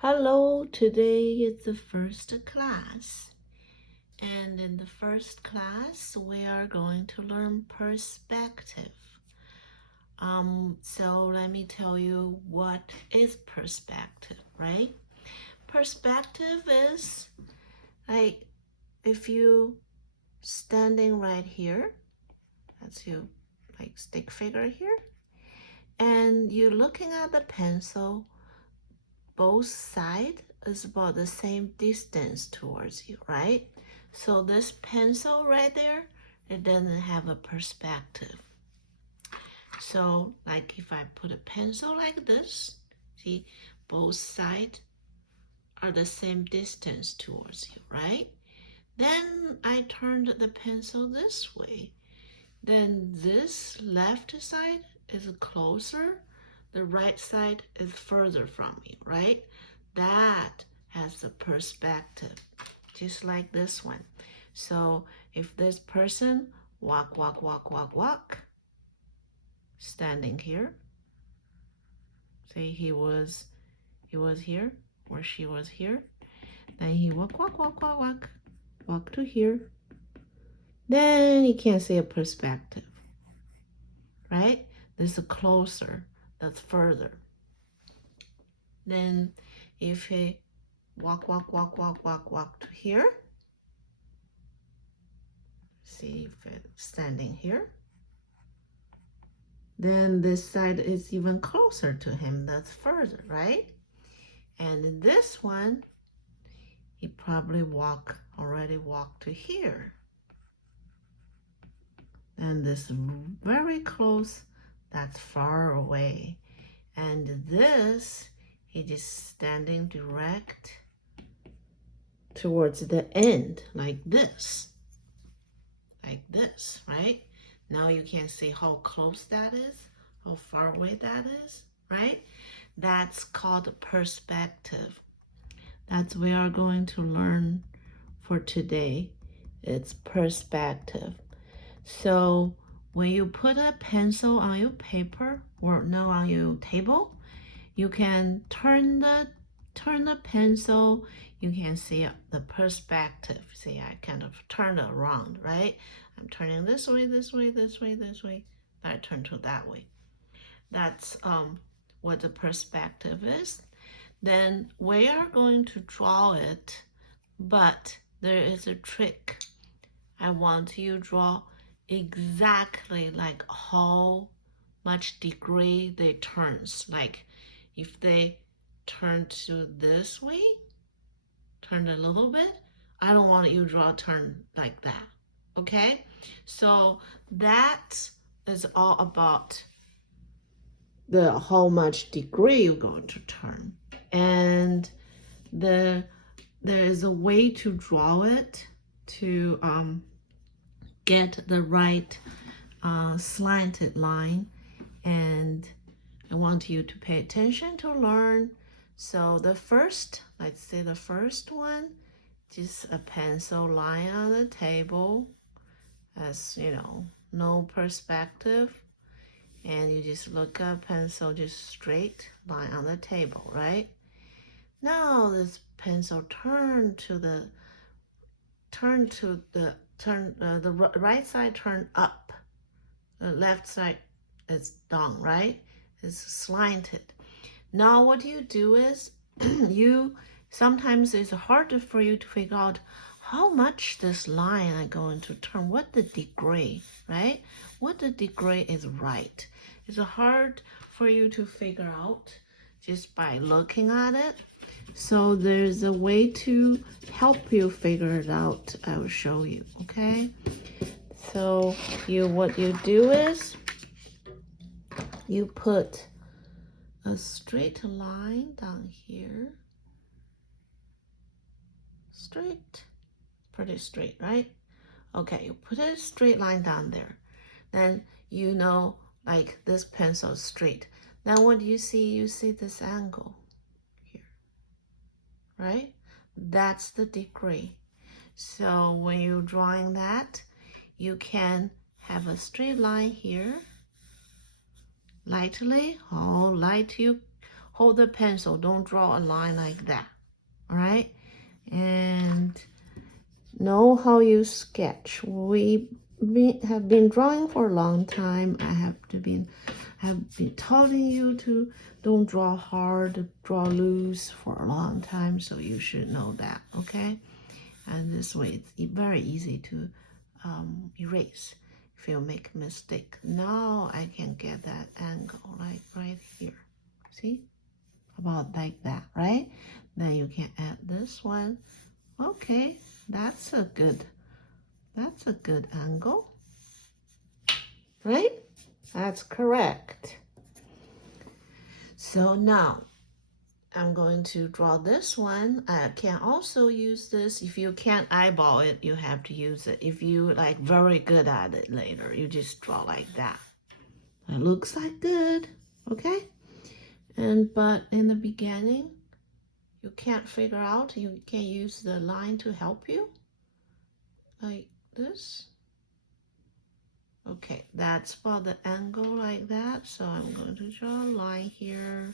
Hello, today is the first class. And in the first class, we are going to learn perspective. So let me tell you what is perspective, right? Perspective is like if you standing right here, that's you like stick figure here, and you're looking at the pencil, both sides is about the same distance towards you, right? So this pencil right there, it doesn't have a perspective. So like if I put a pencil like this, see, both sides are the same distance towards you, right? Then I turned the pencil this way. Then this left side is closer, the right side is further from you, right? That has the perspective, just like this one. So if this person walk, standing here, say he was here or she was here, then he walk to here, then you can't see a perspective, right? This is closer, that's further. Then if he walk to here, see if it's standing here, then this side is even closer to him, that's further, right? And this one, he probably already walked to here. And this very close, that's far away. And this, he just standing direct towards the end, like this, right? Now you can see how close that is, how far away that is, right? That's called perspective. That's what we are going to learn for today. It's perspective. So when you put a pencil on your paper or no on your table, you can turn the pencil. You can see the perspective. See, I kind of turn it around, right? I'm turning this way, this way, this way, this way. I turn to that way. That's what the perspective is. Then we are going to draw it, but there is a trick. I want you to draw exactly like how much degree they turns. Like if they turn to this way, turn a little bit, I don't want you to draw a turn like that. Okay? So that is all about the how much degree you're going to turn. And there is a way to draw it to get the right slanted line, and I want you to pay attention to learn. So let's say the first one, just a pencil line on the table, as you know, no perspective, and you just look at pencil, just straight line on the table, right? Now this pencil turn the right side turn up, the left side is down, right? It's slanted. Now what you do is sometimes it's hard for you to figure out how much this line is going to turn, what the degree, right? What the degree is right. It's hard for you to figure out just by looking at it. So there's a way to help you figure it out. I will show you, okay? So what you do is you put a straight line down here. Straight, pretty straight, right? Okay, you put a straight line down there. Then you know, like this pencil is straight. Now what do you see? You see this angle here, right? That's the degree. So when you're drawing that, you can have a straight line here, lightly, how hold the pencil. Don't draw a line like that. All right? And know how you sketch. We have been drawing for a long time. I have been telling you to don't draw hard, draw loose for a long time, so you should know that, okay? And this way it's very easy to erase if you make a mistake. Now I can get that angle like right here. See? About like that, right? Then you can add this one. Okay, that's a good angle, right? That's correct. So now I'm going to draw this one. I can also use this. If you can't eyeball it, you have to use it. If you like very good at it later, you just draw like that. It looks like good, okay? But in the beginning, you can't figure out, you can use the line to help you, like this. Okay, that's about the angle like that. So I'm going to draw a line here.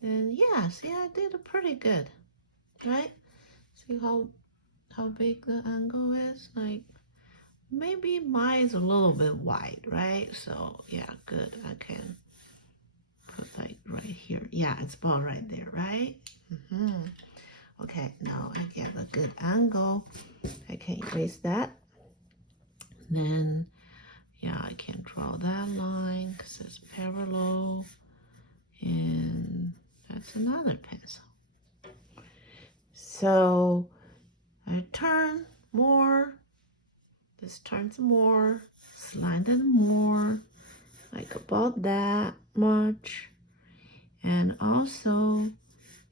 And yeah, see, I did it pretty good, right? See how big the angle is? Like, maybe mine's a little bit wide, right? So yeah, good. I can put like right here. Yeah, it's about right there, right? Okay, now I get a good angle. I can erase that. Then, yeah, I can draw that line because it's parallel. And that's another pencil. So I turn more. This turns more, slanted more, like about that much. And also,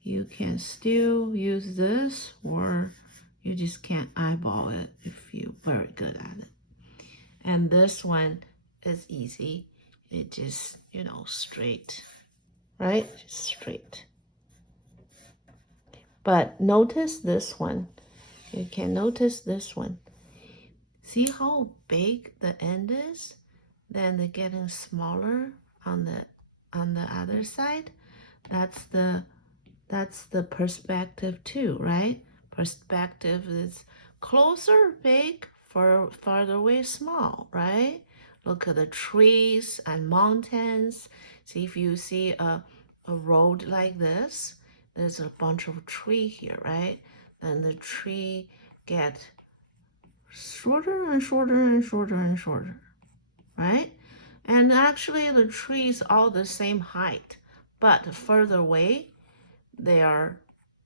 you can still use this, or you just can't eyeball it if you're very good at it. And this one is easy. It just, straight, right? Just straight. But notice this one. You can notice this one. See how big the end is? Then they're getting smaller on the other side. That's the perspective too, right? Perspective is closer, big, farther away, small, right? Look at the trees and mountains. See, if you see a road like this, there's a bunch of tree here, right? Then the tree get shorter and shorter and shorter and shorter, right? And actually the trees all the same height, but further away, they are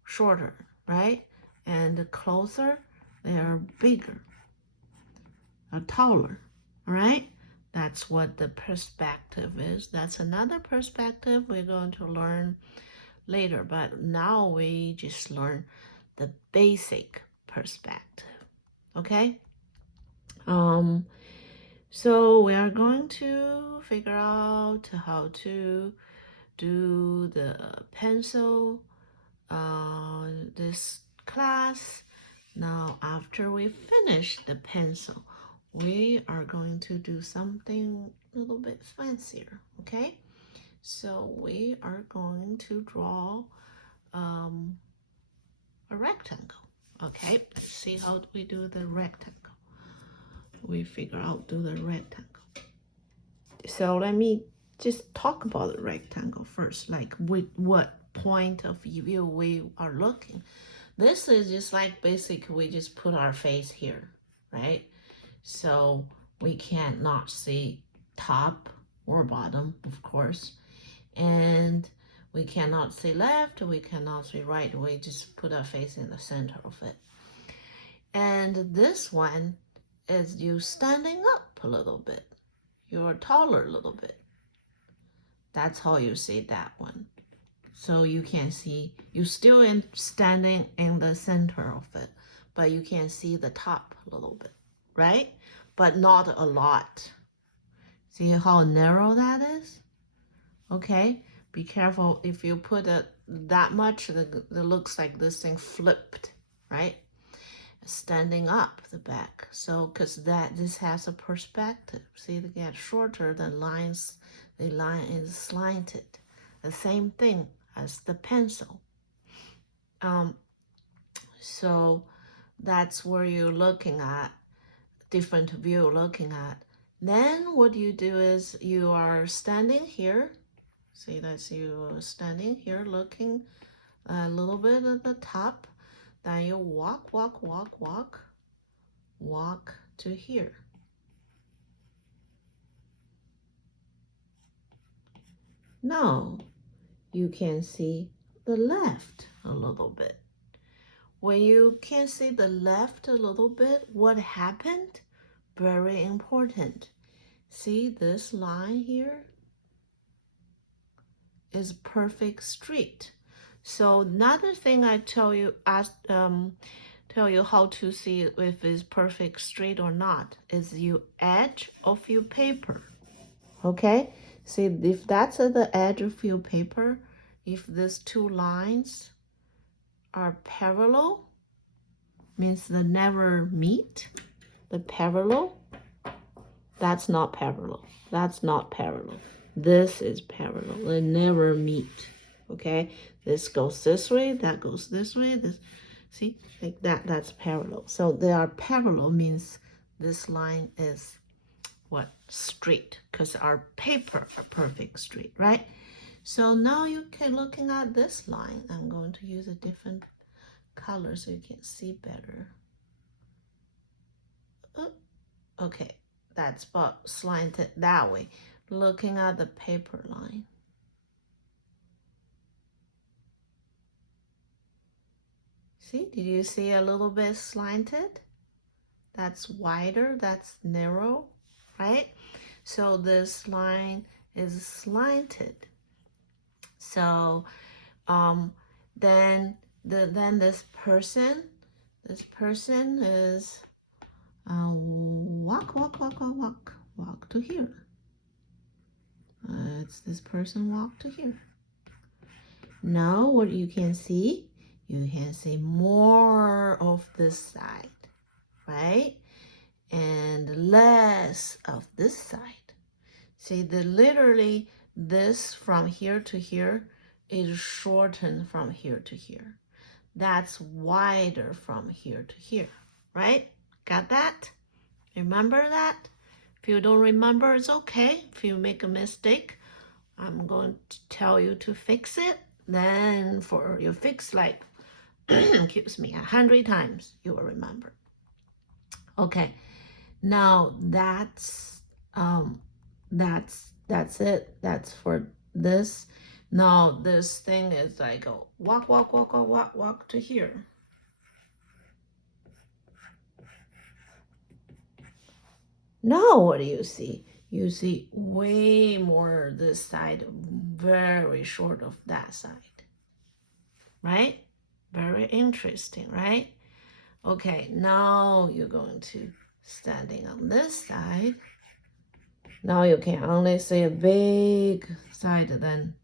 shorter, right? And closer, they are bigger, or taller, right? That's what the perspective is. That's another perspective we're going to learn later, but now we just learn the basic perspective, okay? So we are going to figure out how to do the pencil this class. Now, after we finish the pencil, we are going to do something a little bit fancier, okay? So we are going to draw a rectangle, okay? Let's see how we do the rectangle. We figure out do the rectangle. So let me just talk about the rectangle first, like with what point of view we are looking. This is just like basically we just put our face here, right? So we can't not see top or bottom, of course. And we cannot see left, we cannot see right. We just put our face in the center of it. And this one is you standing up a little bit. You're taller a little bit. That's how you see that one. So you can see, you're still standing in the center of it, but you can see the top a little bit, right? But not a lot. See how narrow that is? Okay, be careful if you put it that much, it looks like this thing flipped, right? Standing up the back. So, because this has a perspective. See, they get shorter, the line is slanted. The same thing as the pencil. So that's where you're looking at, different view looking at. Then what you do is you are standing here. See, that's you standing here looking a little bit at the top. Then you walk, walk, walk, walk, walk to here. Now you can see the left a little bit. When you can see the left a little bit, what happened? Very important. See this line here is perfect straight. So another thing I tell you how to see if it's perfect straight or not is your edge of your paper. Okay, see if that's at the edge of your paper, if these two lines are parallel, means they never meet. The parallel, that's not parallel. That's not parallel. This is parallel. They never meet. Okay, this goes this way, that goes this way. This, see, like that. That's parallel. So they are parallel means this line is what? Straight, because our paper are perfect straight, right? So now you can looking at this line. I'm going to use a different color so you can see better. Okay, that's about slanted that way. Looking at the paper line. See, did you see a little bit slanted? That's wider, that's narrow, right? So this line is slanted. So then this person is walk to here. It's this person walk to here. Now what you can see more of this side, right? And less of this side. See, literally this from here to here is shortened from here to here. That's wider from here to here, right? Got that? Remember that? If you don't remember, it's okay. If you make a mistake, I'm going to tell you to fix it. Then for you fix like, excuse me, 100 times, you will remember. Okay, now that's it. That's for this. Now this thing is like a walk to here. Now what do you see? You see way more this side, very short of that side, right? Very interesting, right? Okay, now you're going to standing on this side. Now you can only see a big side, then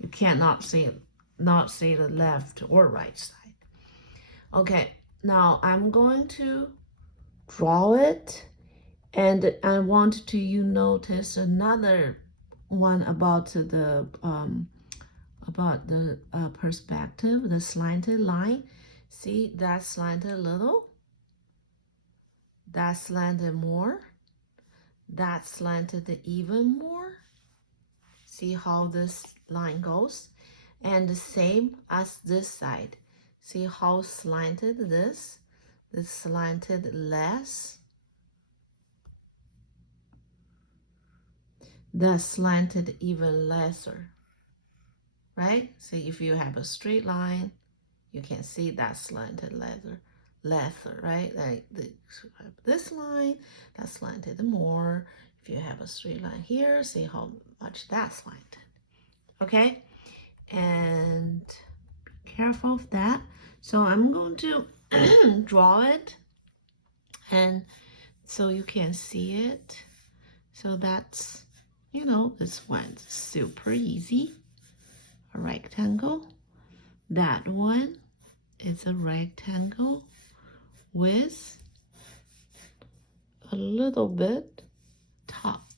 you cannot see the left or right side. Okay, now I'm going to draw it, and I want to you notice another one about the perspective, the slanted line. See that slanted a little, that slanted more, that slanted even more. See how this line goes? And the same as this side. See how slanted this slanted less, that slanted even lesser, right? See, if you have a straight line, you can see that slanted lesser, right? Like this line, that slanted more. If you have a straight line here, see how much that's slanted, okay? And be careful of that. So I'm going to draw it, and so you can see it. So that's, this one's super easy. A rectangle. That one is a rectangle with a little bit top,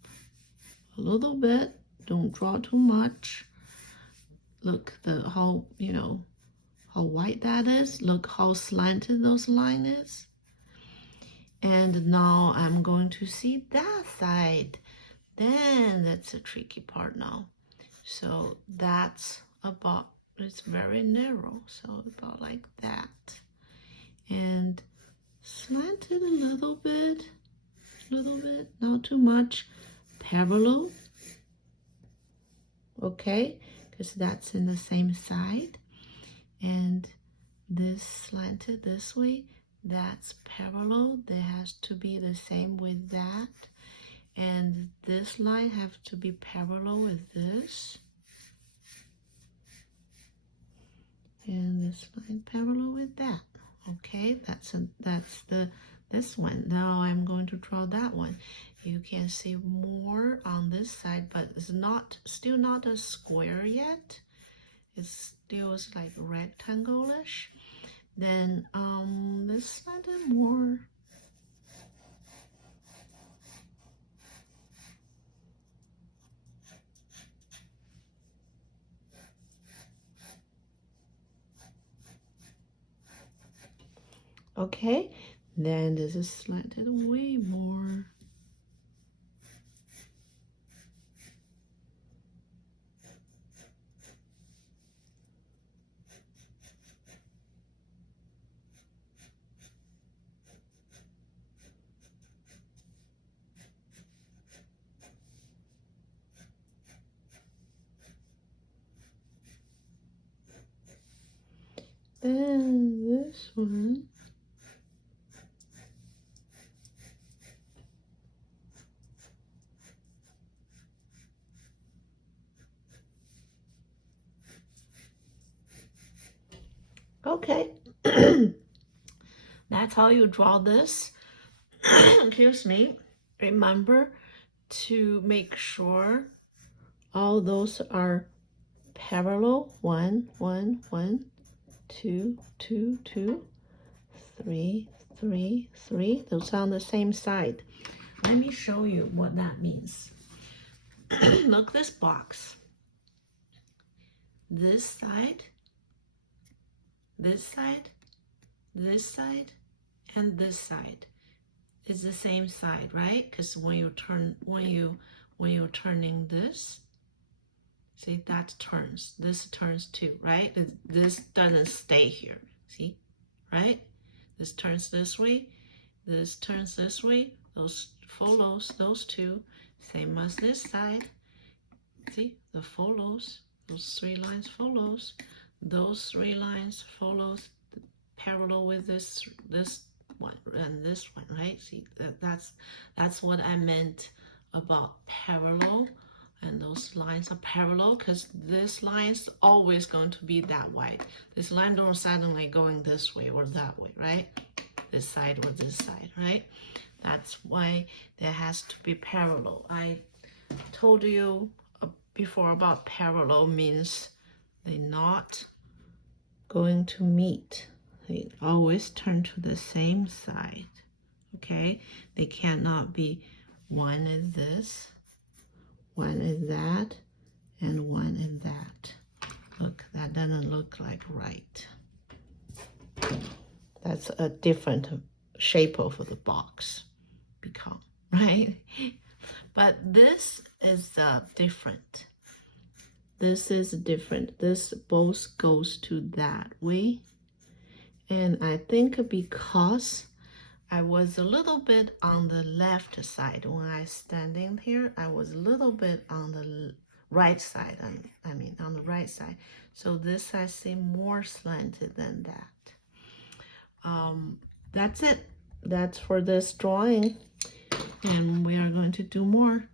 a little bit Don't draw too much. Look how, how white that is. Look how slanted those line is. And now I'm going to see that side. Then that's a tricky part now. So that's about, it's very narrow. So about like that. And slanted a little bit, not too much. Parallel. Okay, because that's in the same side. And this slanted this way, that's parallel. There has to be the same with that. And this line have to be parallel with this. And this line parallel with that. Okay, that's this one. Now I'm going to draw that one. You can see more on this side, but it's still not a square yet. It still is like rectangle-ish. Then this side more. Okay, then this is slanted way more. Then this one. Okay, that's how you draw this. Excuse me. Remember to make sure all those are parallel. 1, 1, 1, 2, 2, 2, 3, 3, 3. Those are on the same side. Let me show you what that means. Look, this box. This side, this side, this side, and this side is the same side, right? Because when you're turning this, see, that turns. This turns too, right? This doesn't stay here. See, right? This turns this way. This turns this way. Those follows those two. Same as this side. See, the follows. Those 3 lines follows. Those 3 lines follows parallel with this one and this one, right? See, that's what I meant about parallel. And those lines are parallel because this line's always going to be that wide. This line don't suddenly going this way or that way, right? This side or this side, right? That's why there has to be parallel. I told you before about parallel means they're not going to meet. They always turn to the same side, okay? They cannot be one is this, one is that, and one is that. Look, that doesn't look like right. That's a different shape of the box become, right? But this is different. This is different. This both goes to that way. And I think because I was a little bit on the left side when I standing here, I was a little bit on the right side. I mean, on the right side. So this I see more slanted than that. That's it. That's for this drawing. And we are going to do more.